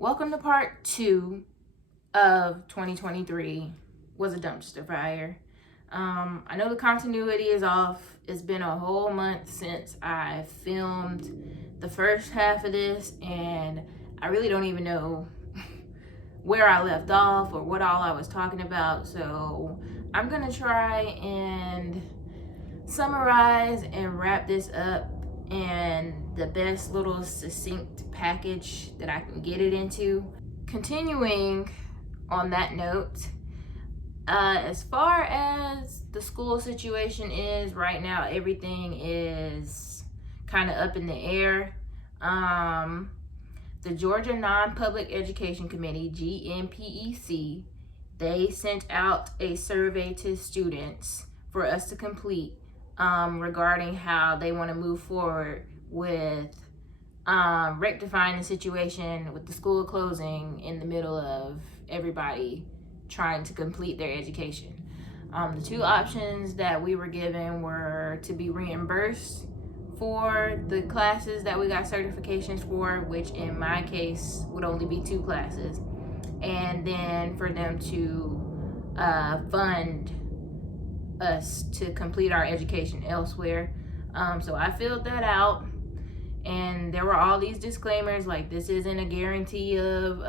Welcome to part 2 of 2023 was a dumpster fire. I know the continuity is off. It's been a whole month since I filmed the first half of this, and I really don't even know where I left off or what all I was talking about. So I'm gonna try and summarize and wrap this up in the best little succinct package that I can get it into. Continuing on that note, as far as the school situation is right now, everything is kind of up in the air. The Georgia Non-Public Education Committee, GNPEC, they sent out a survey to students for us to complete regarding how they want to move forward with rectifying the situation with the school closing in the middle of everybody trying to complete their education. The two options that we were given were to be reimbursed for the classes that we got certifications for, which in my case would only be 2 classes, and then for them to fund us to complete our education elsewhere. So I filled that out, and there were all these disclaimers like this isn't a guarantee of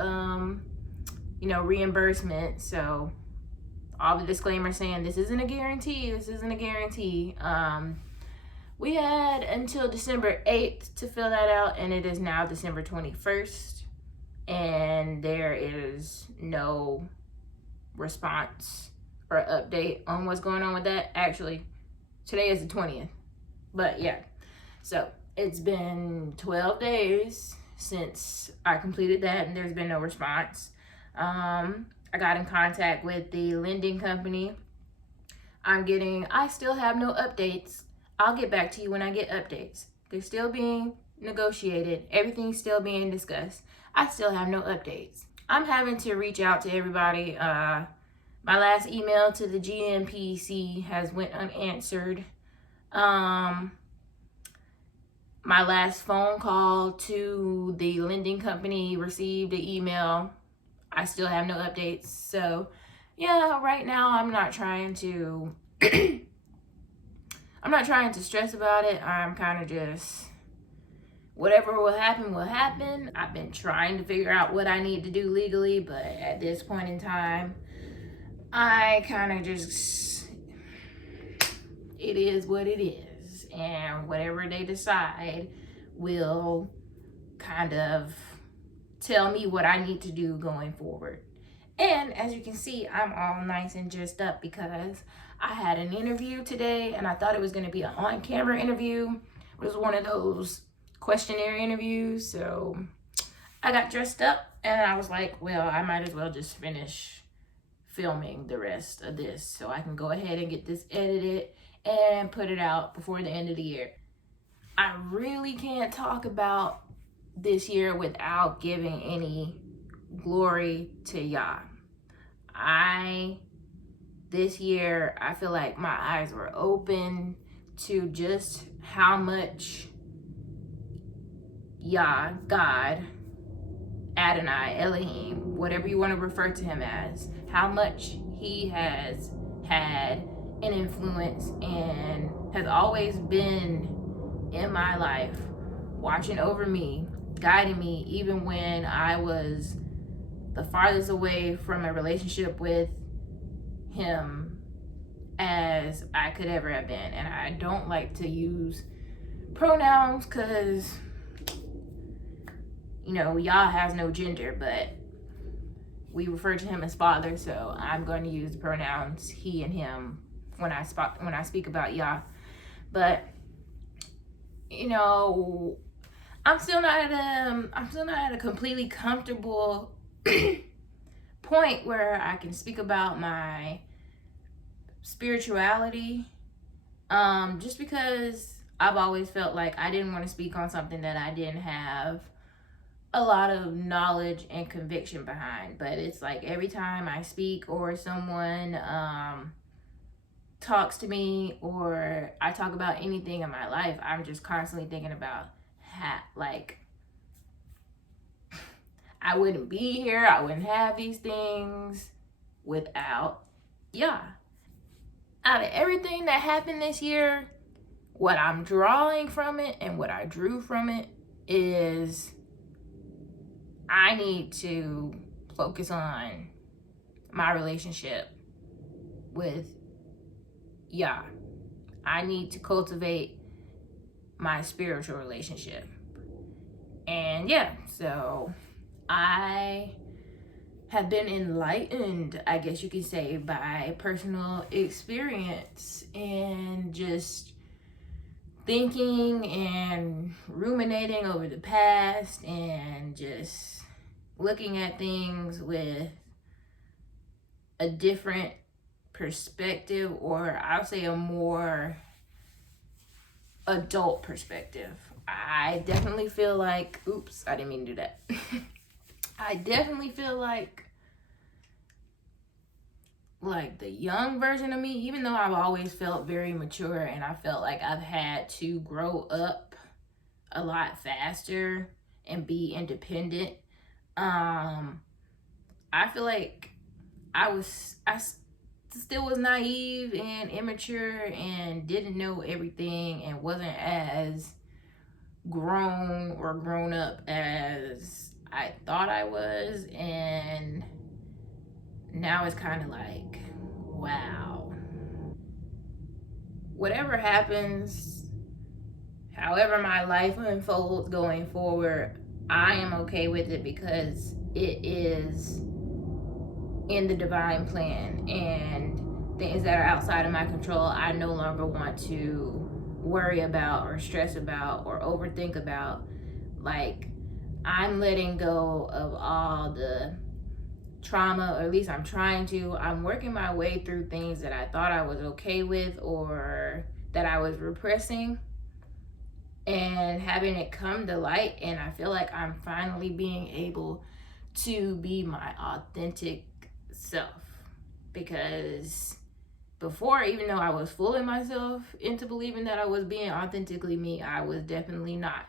reimbursement. So all the disclaimers saying this isn't a guarantee, we had until December 8th to fill that out, and it is now December 21st, and there is no response or update on what's going on with that. Actually, today is the 20th, but yeah, so it's been 12 days since I completed that, and there's been no response. I got in contact with the lending company. I still have no updates. I'll get back to you when I get updates. They're still being negotiated. Everything's still being discussed. I still have no updates. I'm having to reach out to everybody. My last email to the GNPC has went unanswered. My last phone call to the lending company received an email. I still have no updates. So yeah, right now I'm not trying to stress about it. I'm kind of just, whatever will happen will happen. I've been trying to figure out what I need to do legally, but at this point in time, I kind of just, it is what it is. And whatever they decide will kind of tell me what I need to do going forward. And as you can see, I'm all nice and dressed up because I had an interview today, and I thought it was going to be an on-camera interview. It was one of those questionnaire interviews. So I got dressed up, and I was like, well, I might as well just finish filming the rest of this so I can go ahead and get this edited and put it out before the end of the year. I really can't talk about this year without giving any glory to Yah. This year, I feel like my eyes were open to just how much Yah, God, Adonai, Elohim, whatever you want to refer to him as, how much he has had an influence and has always been in my life, watching over me, guiding me, even when I was the farthest away from a relationship with him as I could ever have been. And I don't like to use pronouns because, Yah has no gender, but we refer to him as Father, so I'm going to use the pronouns he and him when I speak about Yah. But I'm still not at a completely comfortable point where I can speak about my spirituality, just because I've always felt like I didn't want to speak on something that I didn't have a lot of knowledge and conviction behind. But it's like every time I speak or someone talks to me or I talk about anything in my life, I'm just constantly thinking about I wouldn't be here. I wouldn't have these things without y'all. Out of everything that happened this year, what I'm drawing from it and what I drew from it is I need to focus on my relationship with y'all. I need to cultivate my spiritual relationship. And yeah, so I have been enlightened, I guess you could say, by personal experience and just thinking and ruminating over the past and just looking at things with a different perspective, or I'll say a more adult perspective. I definitely feel like, oops, I didn't mean to do that. I definitely feel like the young version of me, even though I've always felt very mature and I felt like I've had to grow up a lot faster and be independent. I feel like I still was naive and immature and didn't know everything and wasn't as grown or grown up as I thought I was. And now it's kind of like, wow, whatever happens, however my life unfolds going forward, I am okay with it because it is in the divine plan, and things that are outside of my control, I no longer want to worry about or stress about or overthink about. Like, I'm letting go of all the trauma, or at least I'm trying to. I'm working my way through things that I thought I was okay with or that I was repressing and having it come to light. And I feel like I'm finally being able to be my authentic self, because before, even though I was fooling myself into believing that I was being authentically me, I was definitely not.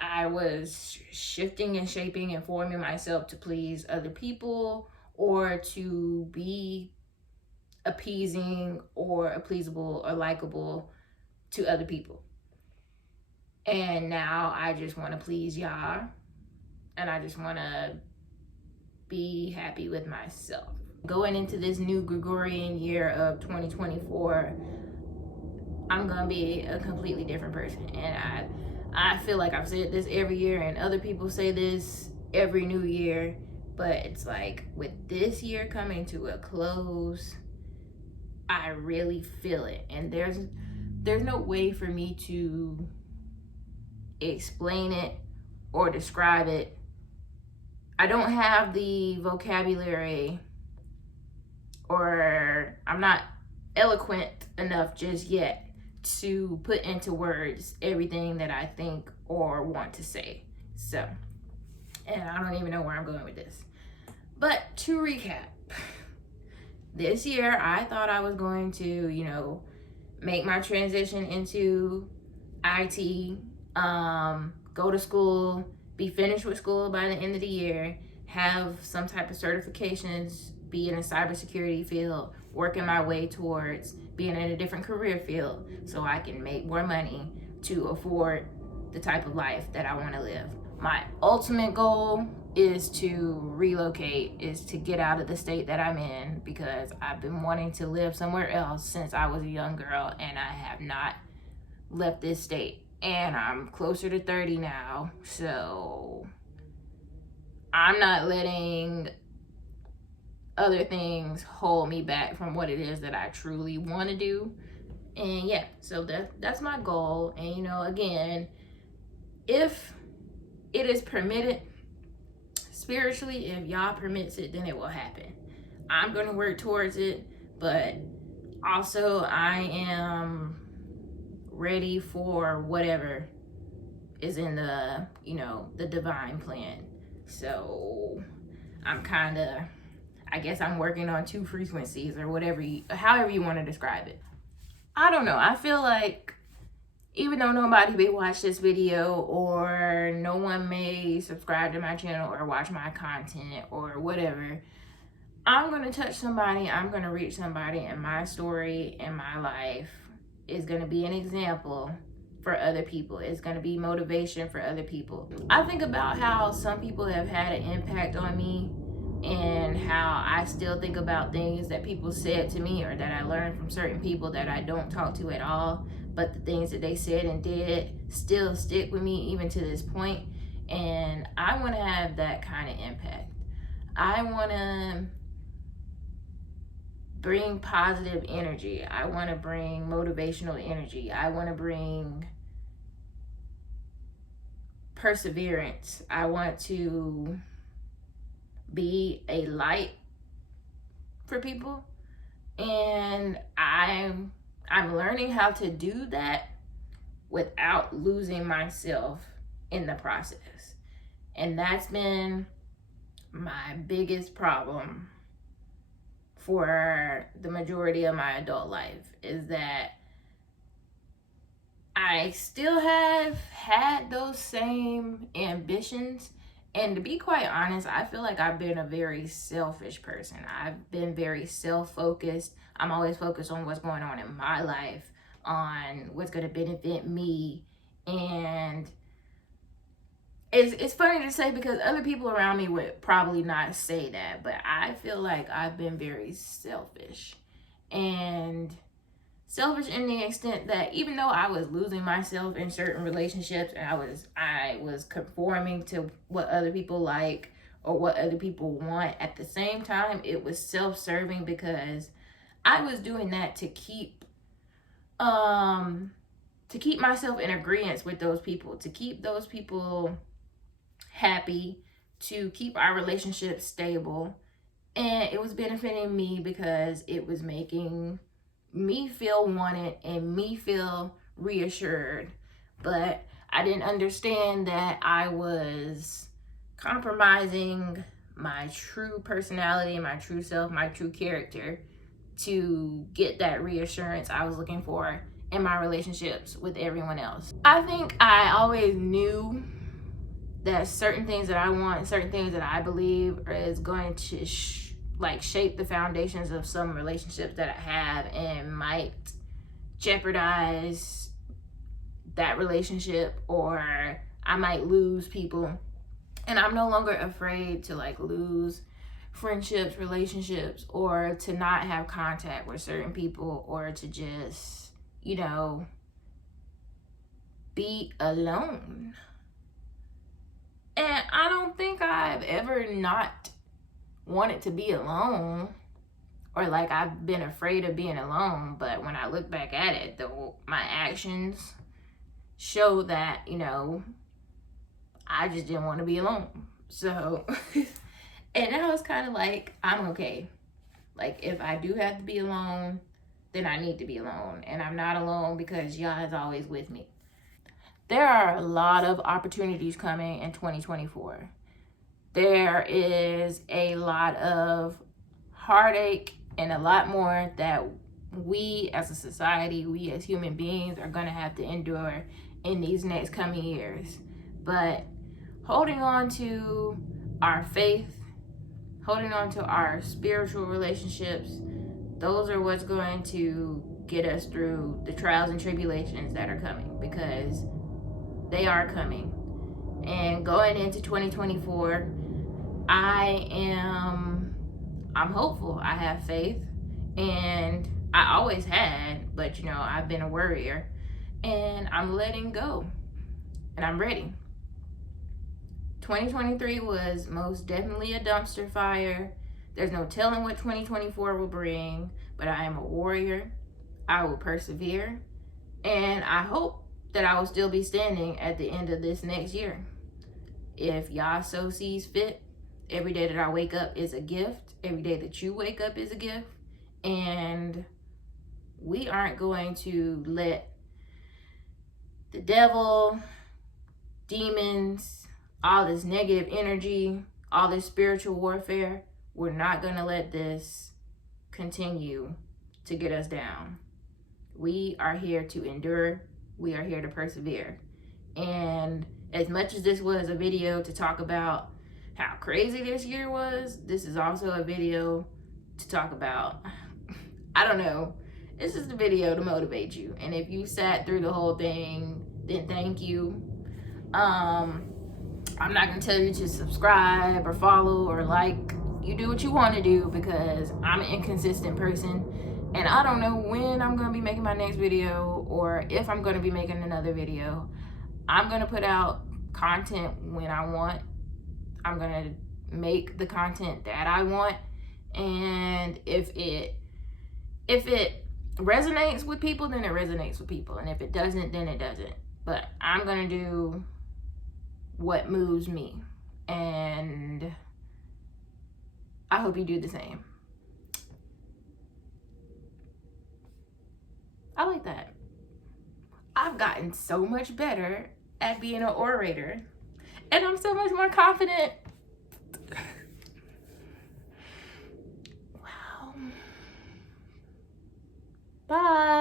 I was shifting and shaping and forming myself to please other people or to be appeasing or pleasable or likable to other people. And now I just want to please y'all, and I just want to be happy with myself. Going into this new Gregorian year of 2024, I'm gonna be a completely different person. And I feel like I've said this every year, and other people say this every new year, but it's like with this year coming to a close, I really feel it. And there's no way for me to explain it or describe it. I don't have the vocabulary, or I'm not eloquent enough just yet to put into words everything that I think or want to say. So, and I don't even know where I'm going with this. But to recap, this year I thought I was going to, make my transition into IT, go to school, be finished with school by the end of the year, have some type of certifications, be in a cybersecurity field, working my way towards being in a different career field so I can make more money to afford the type of life that I want to live. My ultimate goal is to relocate, is to get out of the state that I'm in, because I've been wanting to live somewhere else since I was a young girl, and I have not left this state. And I'm closer to 30 now, so I'm not letting other things hold me back from what it is that I truly want to do. And yeah, so that's my goal. And again, if it is permitted spiritually, if Yah permits it, then it will happen. I'm going to work towards it, but also I am ready for whatever is in the divine plan. So I'm kind of, I guess I'm working on two frequencies, or however you want to describe it. I don't know. I feel like even though nobody may watch this video or no one may subscribe to my channel or watch my content or whatever, I'm going to touch somebody. I'm going to reach somebody, and my story and my life is going to be an example for other people. It's going to be motivation for other people. I think about how some people have had an impact on me and how I still think about things that people said to me or that I learned from certain people that I don't talk to at all, but the things that they said and did still stick with me even to this point. And I want to have that kind of impact. I want to bring positive energy. I want to bring motivational energy. I want to bring perseverance. I want to be a light for people, and I'm learning how to do that without losing myself in the process. And that's been my biggest problem for the majority of my adult life, is that I still have had those same ambitions. And to be quite honest, I feel like I've been a very selfish person. I've been very self-focused. I'm always focused on what's going on in my life, on what's going to benefit me. And it's funny to say because other people around me would probably not say that, but I feel like I've been very selfish. And selfish in the extent that even though I was losing myself in certain relationships and I was conforming to what other people like or what other people want, at the same time it was self-serving because I was doing that to keep myself in agreement with those people, to keep those people happy, to keep our relationship stable. And it was benefiting me because it was making me feel wanted and me feel reassured. But I didn't understand that I was compromising my true personality, my true self, my true character to get that reassurance I was looking for in my relationships with everyone else. I think I always knew that certain things that I want, certain things that I believe is going to shape the foundations of some relationships that I have and might jeopardize that relationship, or I might lose people. And I'm no longer afraid to lose friendships, relationships, or to not have contact with certain people, or to just, be alone. And I don't think I've ever not wanted to be alone, or I've been afraid of being alone. But when I look back at it, my actions show that, I just didn't want to be alone. So, and now it's kind of I'm okay. If I do have to be alone, then I need to be alone. And I'm not alone because y'all is always with me. There are a lot of opportunities coming in 2024. There is a lot of heartache and a lot more that we as a society, we as human beings are going to have to endure in these next coming years. But holding on to our faith, holding on to our spiritual relationships, those are what's going to get us through the trials and tribulations that are coming, because they are coming. And going into 2024, I'm hopeful. I have faith, and I always had, but I've been a worrier, and I'm letting go, and I'm ready. 2023 was most definitely a dumpster fire. There's no telling what 2024 will bring, but I am a warrior. I will persevere, and I hope that I will still be standing at the end of this next year. If Yah so sees fit, every day that I wake up is a gift. Every day that you wake up is a gift. And we aren't going to let the devil, demons, all this negative energy, all this spiritual warfare, we're not going to let this continue to get us down. We are here to endure. we are here to persevere. And as much as this was a video to talk about how crazy this year was, this is also a video to talk about, I don't know, this is the video to motivate you. And if you sat through the whole thing, then thank you. I'm not gonna tell you to subscribe or follow or like. You do what you want to do, because I'm an inconsistent person and I don't know when I'm gonna be making my next video or if I'm gonna be making another video. I'm gonna put out content when I want. I'm gonna make the content that I want, and if it resonates with people, then it resonates with people, and if it doesn't, then it doesn't. But I'm gonna do what moves me, and I hope you do the same. I like that. I've gotten so much better at being an orator, and I'm so much more confident. Wow. Bye.